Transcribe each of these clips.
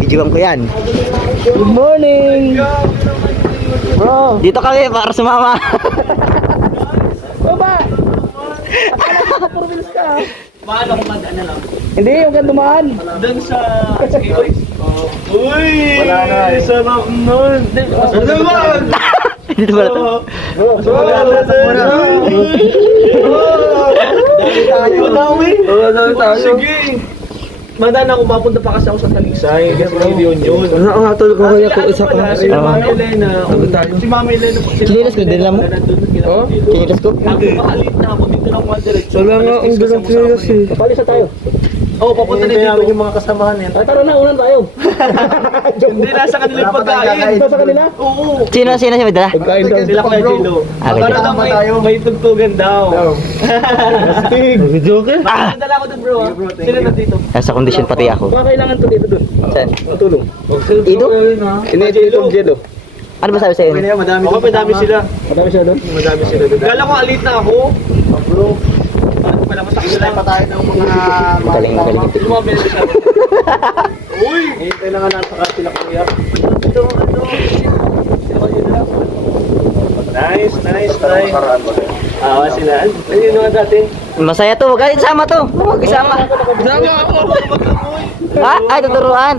Videoan ko yan. Good morning! Bro! Dito kami para sumama. Baba! Akala ko 4 wheels ka. Paano kung mag-ano lang? Hindi, yung gandumaan. Doon sa Skiboys. Uy! Wala na eh. Sarap nun! Ano ba? Dito ba ito? Sige! Madaan ako, mapunta pa kasi ako sa Talisay. Kasi video yun. Ano nga tol ko kaya ko isa pa. Si Mami Elena. Si Mami Elena. Kinilas ko din lang mo? Oh? Kinilas ko? Nakapaalit na ako. Dito na ako diretso. Wala nga ang dalang kinilas eh. Papalisa tayo. Oo, papunta na dito. Yung mga kasamahan yan. Tara na, unan tayo. Hindi, nasa kanila yung pagkain. Ito sa kanila? Oo. Sino si Madala? Pagkain daw. Sila Kuya Jilo. Ah, Para ganyan. daw may tugtugan daw. Astig. Joke eh. Dala ko dun bro. Sila na dito. Nasa kondisyon pati ako. Baka kailangan to dito dun. Saan? Matulong. Ido? Ini itong Jelo. Ano ba sabi sa'yo? Madami doon. Madami sila. Madami siya doon. Madami sila doon. Kala ko alit na ako. Bro. Ano pala masakit lang pa tayo ng mga Galing. lumabel siya. Uy! Hintay na nga nasa sila kuya. Nice. Sila. Ayun nga dati. Masaya to, huwag kayong sama to. Huwag isama. Ay, tuturuan.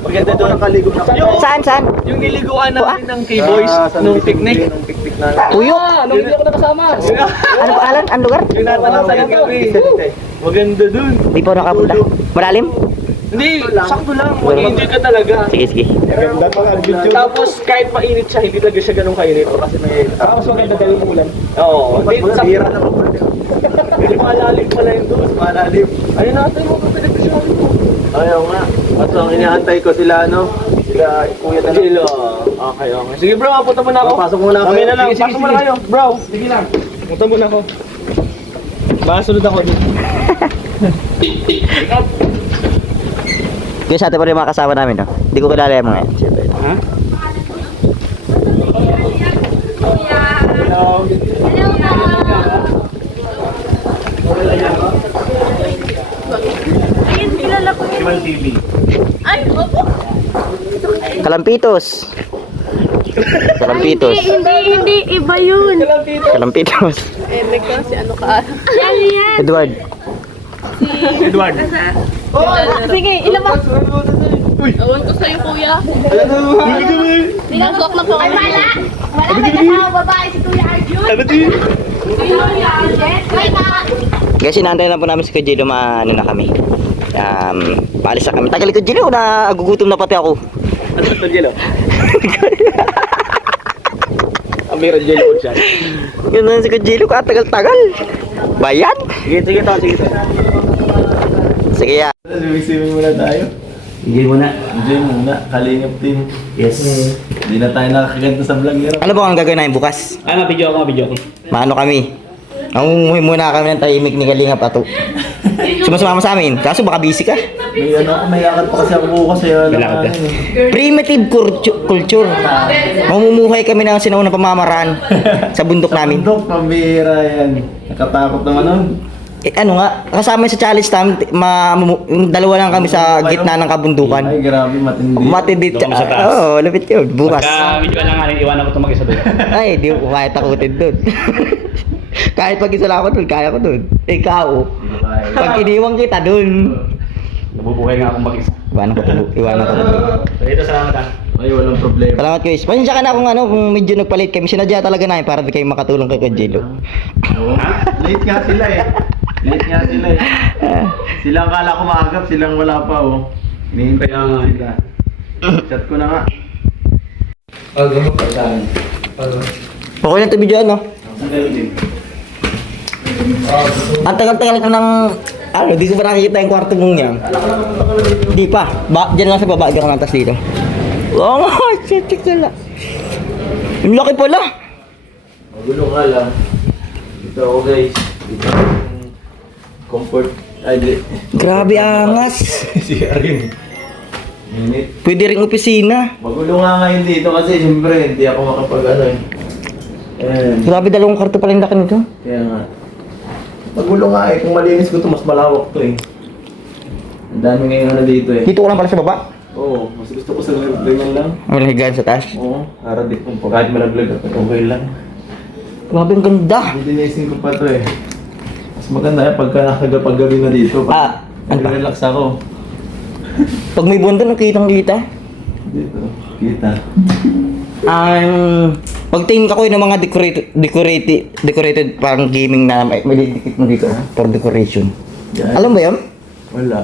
Maganda doon ang kaligog na kayo. Saan? Yung niliguan natin ng K-Boys nung picnic. Uyok. Nung hindi ako nakasama. Ano pa alam? Ano lugar? Tinatanong sa gabi. Maganda dun. Di pa ako nakapunta. Malalim? Hindi, sakto lang. Mag-enjoy ka talaga. Sige. Ganda pa ang video. Tapos kahit mainit siya, hindi talaga siya ganun kainit. Kasi may... Tapos maganda dahil yung ulan. Oo. Hira na po. Hindi malalim pala yun doon. Malalim. Ayun natin mo kung television mo. Ayaw nga. At ang inaantay ko sila, sila kuya na Jilo. Okay. Sige bro, punta muna ako. Pasok muna ako. Kami na lang. Pasok muna kayo. Bro, sige lang. Punta muna ako. Masunod ako dito. Kaya sa atin pa rin mga kasama namin, no? Hindi ko kilala yung mga yan. Siyempre. Ha? Hello. Ayun, kilala ko yun. Iman TV. Ay, opo. Kalampitos. Hindi, iba yun. Kalampitos. May kasi ano ka. Yan. Edward. Edward. Oh, sige, ilabas. Ewan ko sa'yo, kuya. Sinasok na po. Ay, wala. Wala, may kasama babae si Kuya Arjun. Si Kuya Arjun. Guys, inaantay lang po namin si Kajilo, ano na kami. Paalis na kami. Tagal ko Kajilo, nagugutom na pati ako. Ano ito, Jelo? Ang meron Jelo ko siya. Ganun si Kajilo, katagal-tagal. Bayan? Sige to. Sige ya. Swimming muna tayo. Enjoy muna. Enjoy muna. Kalingap team. Yes. Hindi na tayo nakakaganda sa vlog nila. Ano ba ang gagawin namin bukas? Video ako. Maano kami? Nangunguhi muna kami ng tahimik ni Kalingap Ato. Sumasama sa amin. Kaso baka busy ka. May akad pa kasi ako bukas Primitive culture. Mamumuhay kami ng sinaunang pamamaraan sa bundok namin. Bundok, pambira yan. Nakatakot naman nun. Ano nga, kasama sa challenge time, yung dalawa lang kami sa gitna ng kabundukan. Ay, grabe, matindi. Matindi. Doon kami sa taas. Oo, lapit yun. Bukas. Medyo ka lang nga, iwanan ko ito mag-isa doon. Ay, di ko kaya takutin doon. Kahit pag-isa lang ako doon, kaya ko doon. Ikaw, pag iniwang kita doon. Nabubuhay nga akong mag-isa. Iwanan ko doon. Dito, salamat ha. Ay, walang problema. Salamat guys. Pasensya ka na kung medyo nagpalit kami. Sinadya talaga namin para di kayo makatulong kay Kajilo. Late nga sila eh. Silang kala ko maagap, silang wala pa Hinihintay nga sila. Chat ko na nga. Okay lang ito video no? Ang tagal-tagal ko ng... di ko pa nakikita yung kwarto mong yan. Di pa. Diyan lang sa baba. Diyan ka lang tas dito. Oo nga. Check ka lang. Yung laki pala. Magulo nga lang. Dito ako guys. Dito comfort. Grabe angas. CR yun. Minute. Pwede rin opisina. Magulo nga ngayon dito kasi siyempre hindi ako makapag Grabe dalawang kwarto pala yung laki nito. Kaya nga. Magulo nga kung malinis ko ito mas malawak to Ang dami ngayon ano dito eh. Dito ko lang pala sa baba. Oo, mas gusto ko sa ganyan lang. May higaan sa taas. Oo, para di kung kahit malaglag at okay lang. Grabe, ang ganda. Dinisin ko pa to eh. Mas maganda yan pagka nakagapag-gabi na dito. Ano ba? Relax ako. Pag may buwan doon, kita. Dito, kita. Pagtingin ko ng mga decorated parang gaming na may didikit mo dito for decoration. Yan. Alam ba yun? Wala.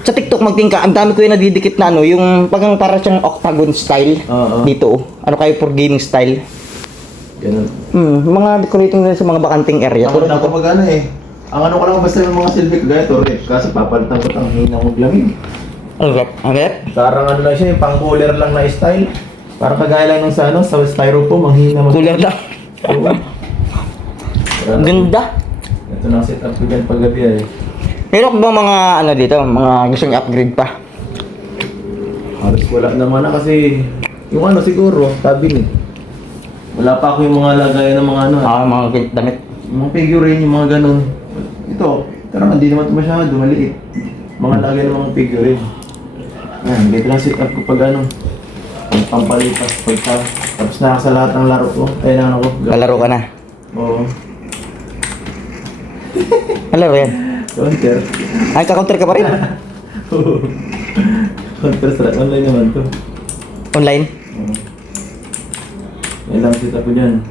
Sa TikTok magtingin ka, ang dami ko yung nadidikit na yung pagang para siyang octagon style Oo. dito. Ano kayo for gaming style? Ganun. Mga decorating na sa mga bakanting area. Ako na kapag ano eh. Ang ano ko lang basta yung mga silbi ko gaya to rep. Kasi papalitan ko ang hina kong lamig. Ang rep? Ang rep? Parang ano lang siya, yung pang cooler lang na style. Parang kagaya lang ng sa ano, sa styrofoam, ang hina mag- Cooler lang. Oo. Ang ganda. Ito na ang setup ko dyan paggabi eh. Meron ba mga ano dito, mga gustong i-upgrade pa? Halos wala naman na kasi yung ano siguro, cabinet. Wala pa ako yung mga lagayan ng mga ano. Mga damit. Yung mga figurine, yung mga ganun. Ito, pero hindi naman ito masyado, maliit. Mga lagay ng mga figurine. Ayan, dito lang setup ko pag ano. Ang pampalipas pagka. Tapos na sa lahat ng laro ko. Ay, na ako. Kalaro ka na. Oo. Kalaro yan. Counter. Ay, ka-counter ka pa rin. Counter Strike. Online naman to. Online. Oo. Yan lang setup ko dyan.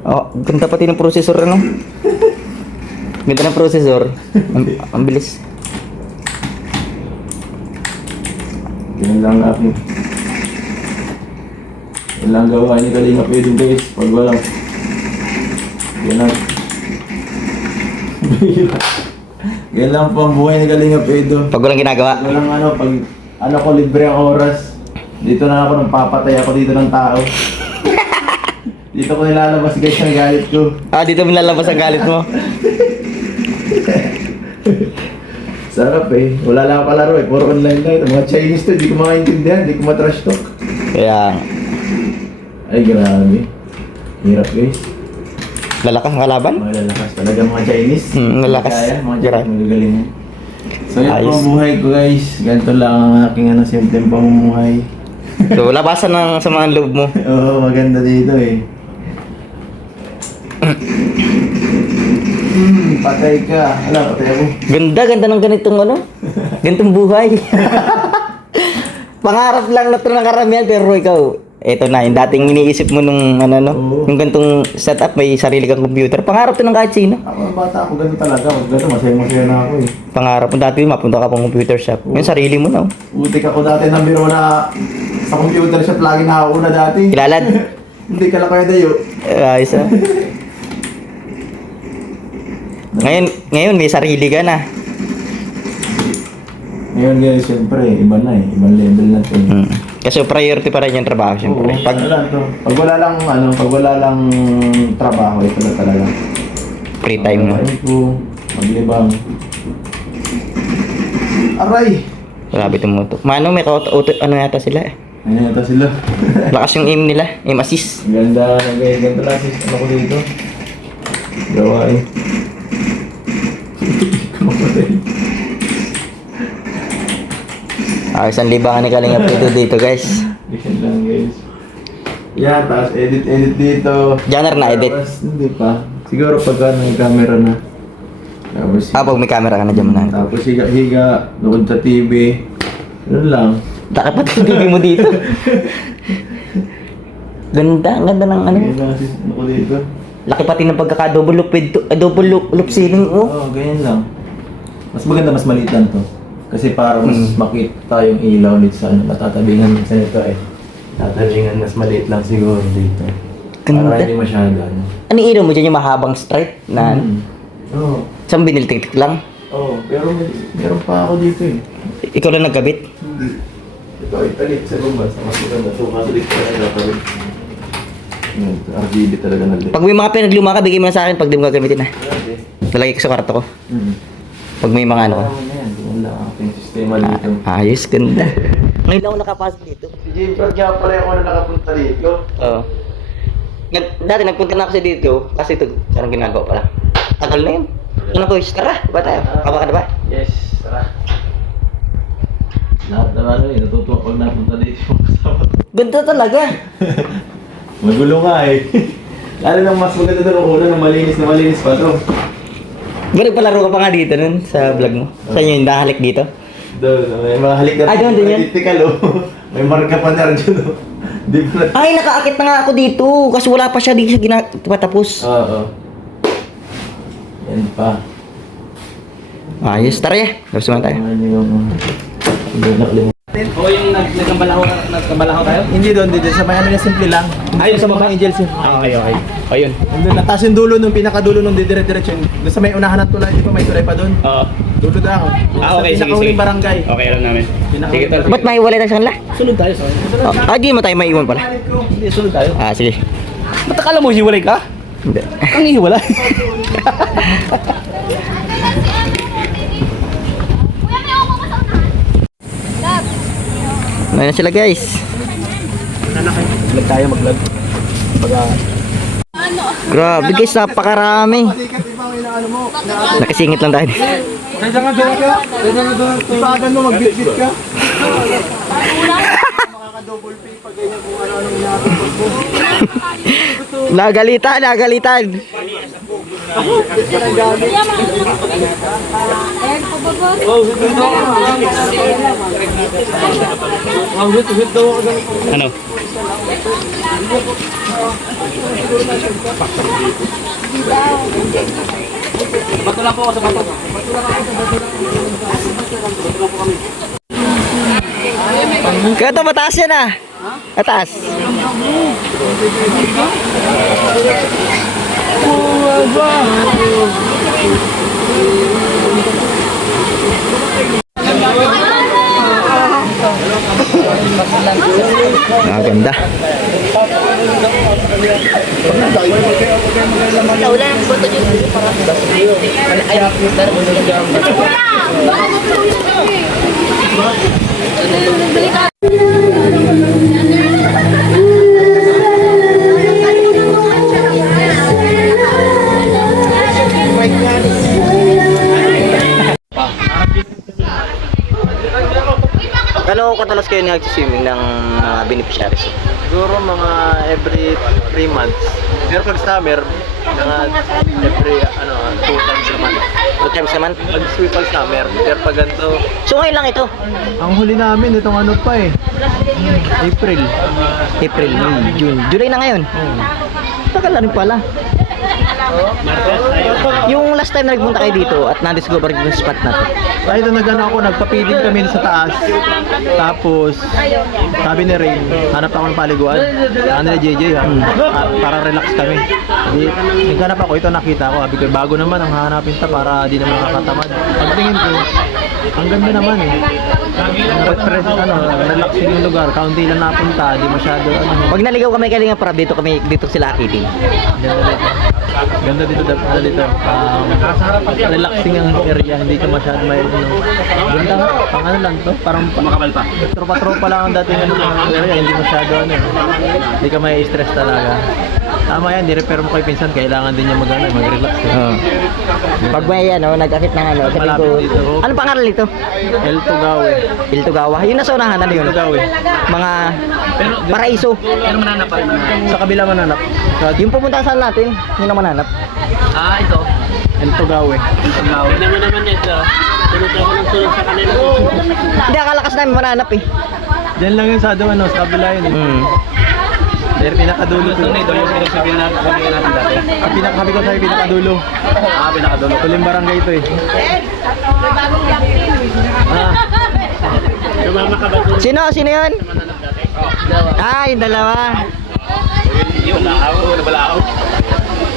Oh, ganda pati ng processor ano. Ganda ng processor. Ang bilis. Yan lang aking. Yan lang gawa ni Kalinga pwede guys. Pag walang. Yan lang. Yan lang po ang buhay ni Kalinga Pedro. Pag walang ginagawa. Walang ano, pag ano ko libre ang oras. Dito na ako nang papatay ako dito ng tao. Dito ko nilalabas guys ang galit ko. Dito mo lalabas ang galit mo. Sarap eh. Wala lang ako kalaro eh. Puro online lang. Mga Chinese to, di ko makaintindihan. Di ko matrash talk. Kaya, Ay grabe. Hirap guys. lalakas ang kalaban. Mga lalakas talaga mga Chinese. Lalakas. Kaya, mga Grabe. Chinese magagaling. So yan po Ayos. ang buhay ko guys. Ganito lang ang aking ano, simpleng pamumuhay. So, labasan ng sa mga loob mo. Oo, maganda dito eh. Patay ka. Ala, patay ako. Ganda ng ganitong ano. Ganitong buhay. Pangarap lang na ito ng karamihan, pero ikaw, eto na, yung dating iniisip mo nung ano, no? Oo. Yung ganitong setup, may sarili kang computer. Pangarap to ng kahit sino. Ako ng bata ako, ganun talaga. Pag ganun, masaya-masaya na ako eh. Pangarap mo dati, mapunta ka pang computer shop. Yung sarili mo na. Utik ako dati ng biro na sa computer shop lagi nakauna dati. Kilalad. Hindi ka lang kaya dayo. Ayos ah. Ngayon may sarili ka na. Ngayon guys, siyempre, iba na eh. Ibang level na to eh. Kasi priority pa rin yung trabaho, Oo, syempre. pag wala lang ano, pag wala lang trabaho, ito na talaga. Free time mo. Ayun ko, maglibang. Aray! Grabe tumutok. Mano, may ano yata sila eh. Ayan yata sila. Lakas yung aim nila, aim assist. Ganda na guys, ganda lang sis. Ano ko dito? Gawain. Kumatay. Isang libangan ni Kalinga Pedro dito, guys. Yan lang guys. Yan, tapos edit dito. Janner na edit. Tapos, hindi pa. Siguro pagka may camera na. Tapos, Pag may camera ka na dyan mo na. tapos higa-higa, nood sa TV. Yun lang. Dapat yung TV mo dito. Ganda, ang ganda ng ano. Ganyan lang sis, ano ko dito. Laki pati ng pagkaka-double loop with double loop ceiling, oh. Oo, ganyan lang. Mas maganda, mas maliit lang to. Kasi para mas makita yung ilaw dito sa ano, matatabingan minsan ito eh. Tatabingan, mas maliit lang siguro dito. Ganda. Para hindi masyado ano. Ano yung ilaw mo dyan, yung mahabang stripe na Oo. saan binilitik lang? Oo, pero meron pa ako dito eh. Ikaw lang nagkabit? Hindi. Ito ay talit sa lumba, sa mas maganda. So, kaso dito talaga nakabit. Yan, RGB talaga naglit. Pag may mga pinagluma ka, bigay mo na sa akin pag di mo gagamitin na. Okay. Lalagay ko sa kwarto ko. Pag may mga ano ka. Ano yan, wala aking sistema dito. Ayos, ganda. Ngayon lang ako nakapasok dito. Si James nga pala yung una nakapunta dito. Oo. Dati nagpunta na ako sa dito kasi ito, anong ginagawa pala. Tagal na yun. Ano ko, tara, ba tayo? Kawa ka na ba? Yes, tara. Lahat na ano eh, natutuwa pag napunta dito yung kasama ko. Ganda talaga. Magulo nga eh. Lalo nang mas maganda doon ang una na malinis pa to. Ba nagpalaro ka pa nga dito nun sa vlog mo? Saan yun? Nahalik dito? Doon, may mga halik na Ay, doon din yan? Critical oh. May marka pa na rin oh. Di ba na... Ay, nakaakit na nga ako dito. Kasi wala pa siya. Di siya patapos. Oo. Yan pa. Ayos, tara ya. Tapos naman tayo. Ano yung... Hindi nakalimutan. O yung nagkambalaho tayo? Hindi doon, sa may ano na simple lang. Ayun sa baba? Angels yun. Okay. O yun. Doon, natas yung dulo nung pinakadulo nung dire-diretso yun. Doon sa may unahan ng tulay, di ba may tulay pa doon? Oo. Dulo daw. Okay, sige. Pinakahuling barangay. Okay, alam namin. Sige, tol. Ba't mahiwalay tayo sa kanila? Sunod tayo sa Di mo tayo maiwan pala. Hindi, sunod tayo. Sige. Ba't akala mo hiwalay ka? Hindi. Ang hiwalay. Kuya, may upo mo sa unahan. Love. Ano na sila guys? Vlog tayo, mag-vlog. Grabe guys, napakarami. Nakasingit lang tayo. Kaya nga doon ka. Ipagan mo, mag-bit-bit ka. Makaka-double pay pag ganyan kung ano-anong inaabot mo. Nagalitan. Ano? Bato lang po ako sa bato. Kaya ito mataas yan ah. Mataas. Ganda. Wala nang boto dyan. Kano kadalas kayo nag-swimming ng mga beneficiaries? Siguro mga every 3 months. Pero pag summer, mga every 2 times a month. 2 times a month? Pag sweep pag summer, pero pag ganito, So ngayon lang ito? Ang huli namin, itong ano pa eh. April. April, May, June. July na ngayon? Tagal na rin pala. Yung last time na nagpunta kayo dito at na-discover yung spot natin. Kahit nag-ano ako, nagpa-feeding kami sa taas. Tapos, sabi ni Rain, hanap ako ng paliguan. Ano ni JJ ha? Para relax kami. Di, naghanap ako, ito nakita ko. Sabi ko, bago naman ang hahanapin ta para di naman nakakatamad. Pagtingin ko, ang ganda naman eh. Relaxing yung lugar. Kaunti lang napunta, di masyado Pag naligaw kami kalinga para dito sila akiting. Ganda dito dito. Relaxing ang area, hindi ka masyado may ganda nga, pang ano lang to, parang Makabal pa. tropa-tropa lang ang dating ano ng area, hindi masyado ano eh. Hindi ka may stress talaga. Tama yan, di-repair mo kay pinsan, kailangan din niya mag-relax eh. Pag may nag-akit ng sabi ko, Malapit dito. ano pangalan nito? El Tugawe. Il Tugawa. Yun nasa unahan, ano yun? Tugawe. Mga paraiso. Pero mananap pa rin. Sa kabila mananap. Yung pupunta saan natin, yun ang mananap. Ito. El Tugawe. Naman ito. Tulog ako ng tulog sa kanila. Hindi, akalakas namin mananap eh. Diyan lang yun sa sa kabila yun eh. Pero pinakadulo ko. Ito yung sabihan natin dati. Sabi ko sa'yo pinakadulo. Pinakadulo. Huling barangay ito eh. Sumama ka ba doon? Sino yun? Yung dalawa. Yung nabalaaw.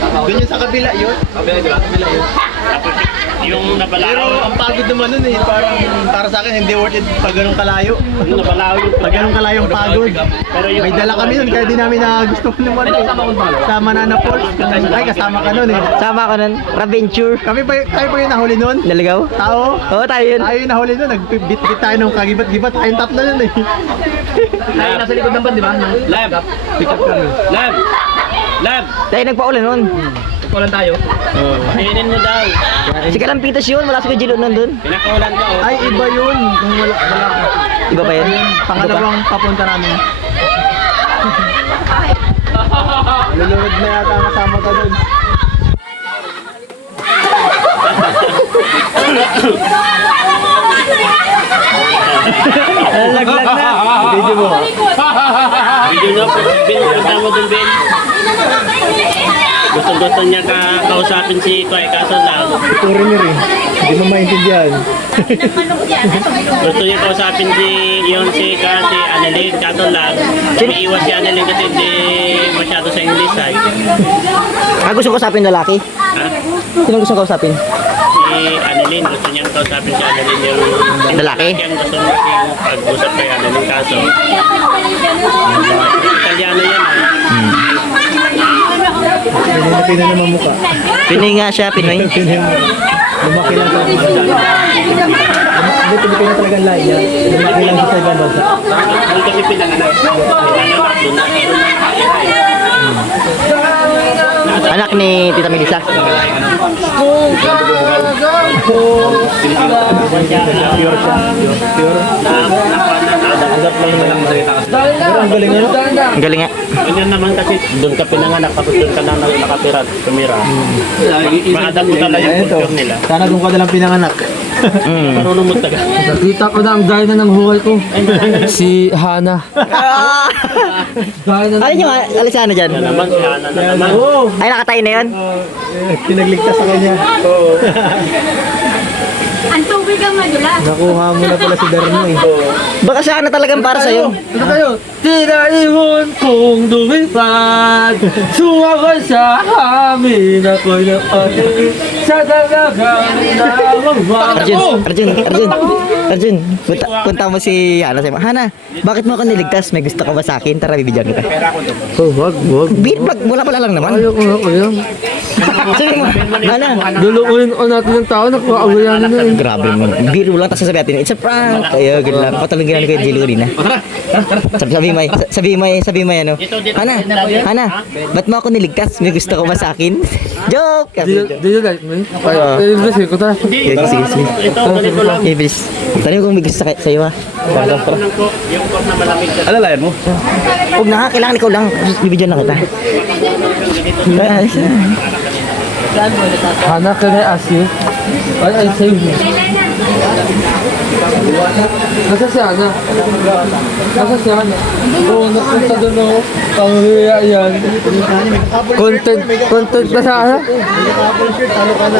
Doon yun sa kabila yun. Kabila, di ba? Kabila yun. Yung Pero nabalaaw. ang pagod naman nun eh. Parang para sa akin hindi worth it pag ganun kalayo. Yung nabalaaw yung Pag ganun kalayong pagod. Pero yung May dala kami nun kaya di namin nagustuhan naman eh. Sa Manana Falls. Ay kasama ka nun eh. Sama ko nun. Raventure. Tayo pa yung nahuli nun. Naligaw? Tao. Oo, tayo yun. Tayo yung nahuli nun. Nagbit-bit tayo nung kagibat-gibat. Tayong tatlo nun eh. Tayo nasa likod ng band, di ba? Lab! Pick up kami. Lab! Lab! Tayo nagpaulan nun. Nagpaulan tayo. Kainin mo daw. Si Kalampitas yun, wala si Kajilo nandun. Pinakaulan ka, oh. Ay iba yun. Kung wala. Iba pa yun? Pangalawang papunta namin. Lulunod na yata ang kasama ka dun. Laglag na. Video mo. Video niya, Ben, punta mo dun, Ben. Gusto niya kausapin si Koy, kaso lang. Ito rin rin. Hindi mo maintindihan. Gusto niya kausapin si Annalyn, kaso lang. Umiiwas si Annalyn kasi hindi masyado sa English ay. Gusto ko kausapin lalaki? Ha? Sino gusto ko kausapin? Si Annalyn, gusto niya kausapin si Annalyn yung Lalaki? Ang gusto niya pag-usap kay Annalyn, kaso Italiano yan ay. Pinay naman mukha. Pinoy nga siya, Pinoy. Pinay mo. Lumaki lang sa Hindi, Pilipino talaga ang lahi niya. Lumaki lang siya sa ibang bansa. Hindi kasi pinanganak. Anak ni Tita Melissa. Pure siya. Pure. Agap lang naman ang salita kasi. Pero ang galing ano? Ang galing nga. Ganyan naman kasi doon ka pinanganak tapos doon ka na nakatira, tumira. Maadap mo talaga yung Ito. culture nila. Sana kung ka nalang pinanganak. Marunong mo taga. Nakita ko na ang gaya na ng buhay ko. Si Hana. Gaya na Alin yung alisana dyan? Yan naman, si Hana na naman. Ay, nakatayo na yun? Pinagligtas sa kanya. Ang tubig ang madulas. Nakuha mo na pala si Darno eh. Baka siya na talagang para sa'yo. Ano kayo? Tinaihon kong lumipad. Sumabay sa amin. Ako'y napatid sa dalagang Arjun, punta mo si Hana sa'yo. Hana, bakit mo ako niligtas? May gusto ka ba sa akin? Tara, bibigyan kita. Oh, wag. Wala pala lang naman. Ayoko na kayo. Sabi mo, Hana, Lulukuin ko natin ng tao. Nakuha na eh. grabe mo. Biro lang, tapos sasabi natin, it's a prank. Kaya, ganun lang. Patulong ginano ko yung Jelly Urina. Sabi mo ano. Hana, ba't mo ako niligtas? May gusto ko ba sa akin? Joke! Do you like me? Ay, ko ta. Sige. Ito, ganito lang. Eh, bilis. Tanong kung may gusto sa'yo ha. Yung cup na malamig na. Alalayan mo? Huwag na, kailangan ikaw lang. Bibidyon lang kita. Hana, can I ask you? I save you. Nasa si Hana? Nasa si Hana? Oo, napunta doon ako. Kamuhiya yan. Content na sa Hana?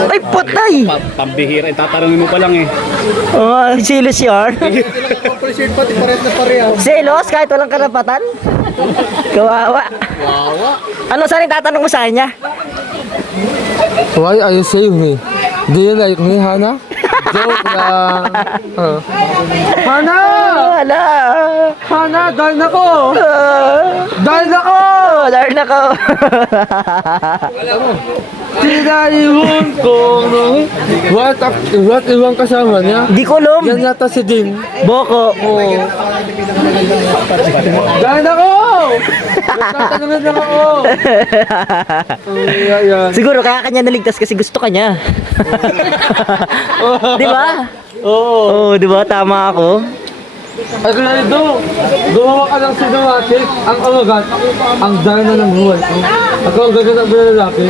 Ay, patay! Pambihira, tatanungin mo pa lang eh. Oh, silos yun. Appreciate pati pares na pareho. Silos, kahit walang karapatan. Kawawa. Ano saan yung tatanong mo sa kanya? Why are you save me? Do you like me, Hana? Joke lang. Hana! Wala. Hana, dahil na ko! Dahil na ko! Dahil na ko. Tinayihon ko nung what ibang kasama niya? Di ko alam. Yan yata si Ding. Boko. Dahil ako! Nagtatanungin lang ako! Yan. Siguro kaya kanya naligtas kasi gusto kanya. Di ba? Oo. Di ba? Tama ako. Ay kaya ito, gumawa ka ng cinematic, ang umagat, ang dahil na ng buhay ko. Ako ang gaganap na lalaki.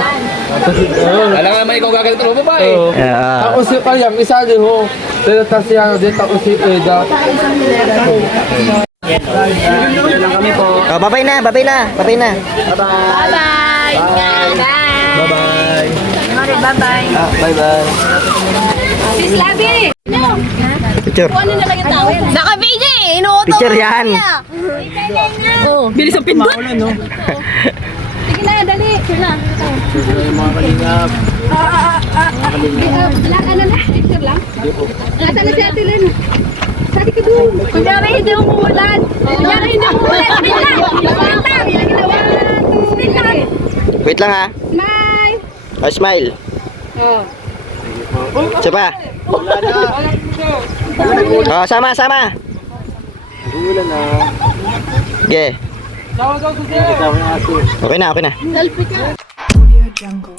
Kasi, Alam naman ikaw gaganap ng babae. Yeah. ako si Kayang, isa din ho. Pero tasiyano din, ako si Eda. Oh, babay na. Bye-bye. Bye. Bye-bye. Bye-bye. Bye-bye. Sis Labi! No! Picture. Ano na kayo tawag? Naka-video eh! Inuuto Picture yan. Oh. Bilis ang pindot! Sige na, dali! Sige na. Mga kalingap. Wala ka na na. Picture lang? Nasaan na si Ate Len? Sali ka doon. Kunyari hindi umuulan. Kunyari hindi umuulan. Wait lang. Wait lang. Wait lang ha. Smile. Oh, smile. Siya pa. Oh, sama. Okay. Okay na. Selfie ka. Audio Jungle.